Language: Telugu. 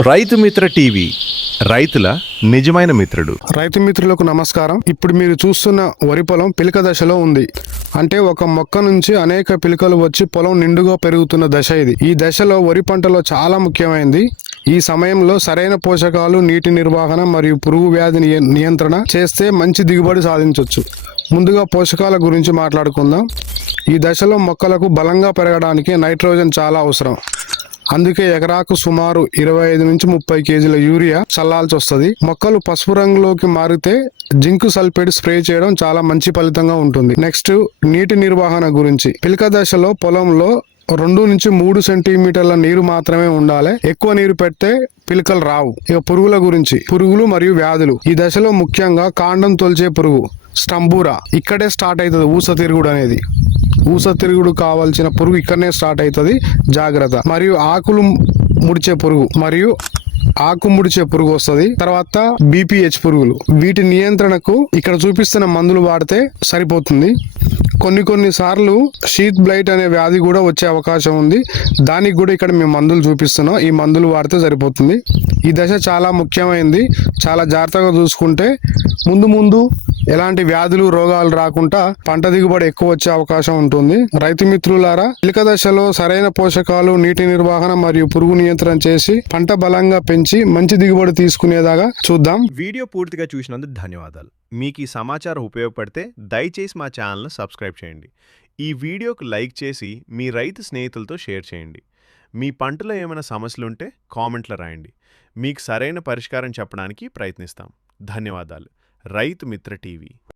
రైతు మిత్ర టీవీ రైతుల నిజమైన మిత్రుడు. రైతు మిత్రులకు నమస్కారం. ఇప్పుడు మీరు చూస్తున్న వరి పొలం పిలక దశలో ఉంది. అంటే ఒక మొక్క నుంచి అనేక పిలకలు వచ్చి పొలం నిండుగా పెరుగుతున్న దశ ఇది. ఈ దశలో వరి పంటలో చాలా ముఖ్యమైనది. ఈ సమయంలో సరైన పోషకాలు, నీటి నిర్వహణ మరియు పురుగు వ్యాధి నియంత్రణ చేస్తే మంచి దిగుబడి సాధించవచ్చు. ముందుగా పోషకాల గురించి మాట్లాడుకుందాం. ఈ దశలో మొక్కలకు బలంగా పెరగడానికి నైట్రోజన్ చాలా అవసరం. అందుకే ఎకరాకు సుమారు 25 నుంచి 30 కేజీల యూరియా చల్లాల్సి వస్తుంది. మొక్కలు పసుపు రంగులోకి మారితే జింక్ సల్ఫేట్ స్ప్రే చేయడం చాలా మంచి ఫలితంగా ఉంటుంది. నెక్స్ట్, నీటి నిర్వహణ గురించి. పిలక దశలో పొలంలో 2 నుంచి 3 సెంటీమీటర్ల నీరు మాత్రమే ఉండాలి. ఎక్కువ నీరు పెడితే పిలకలు రావు. ఇక పురుగుల గురించి. పురుగులు మరియు వ్యాధులు. ఈ దశలో ముఖ్యంగా కాండం తొలిచే పురుగు స్టంబూరా ఇక్కడే స్టార్ట్ అవుతుంది. ఊస తిరుగుడు అనేది ఊస తిరుగుడు కావాల్సిన పురుగు ఇక్కడనే స్టార్ట్ అవుతుంది, జాగ్రత్త. మరియు ఆకులు ముడిచే పురుగు మరియు ఆకు ముడిచే పురుగు వస్తుంది. తర్వాత బీపీహెచ్ పురుగులు. వీటి నియంత్రణకు ఇక్కడ చూపిస్తున్న మందులు వాడితే సరిపోతుంది. కొన్ని సార్లు షీత్ బ్లైట్ అనే వ్యాధి కూడా వచ్చే అవకాశం ఉంది. దానికి కూడా ఇక్కడ మేము మందులు చూపిస్తున్నాం. ఈ మందులు వాడితే సరిపోతుంది. ఈ దశ చాలా ముఖ్యమైనది. చాలా జాగ్రత్తగా చూసుకుంటే ముందు ఎలాంటి వ్యాధులు, రోగాలు రాకుండా పంట దిగుబడి ఎక్కువ వచ్చే అవకాశం ఉంటుంది. రైతు మిత్రులారా, పిలక దశలో సరైన పోషకాలు, నీటి నిర్వహణ మరియు పురుగు నియంత్రణ చేసి పంట బలంగా పెంచి మంచి దిగుబడి తీసుకునేదాకా చూద్దాం. వీడియో పూర్తిగా చూసినందుకు ధన్యవాదాలు. మీకు ఈ సమాచారం ఉపయోగపడితే దయచేసి మా ఛానల్ను సబ్స్క్రైబ్ చేయండి. ఈ వీడియోకు లైక్ చేసి మీ రైతు స్నేహితులతో షేర్ చేయండి. మీ పంటలో ఏమైనా సమస్యలుంటే కామెంట్లో రాయండి. మీకు సరైన పరిష్కారం చెప్పడానికి ప్రయత్నిస్తాం. ధన్యవాదాలు. రైతు మిత్ర టీవీ.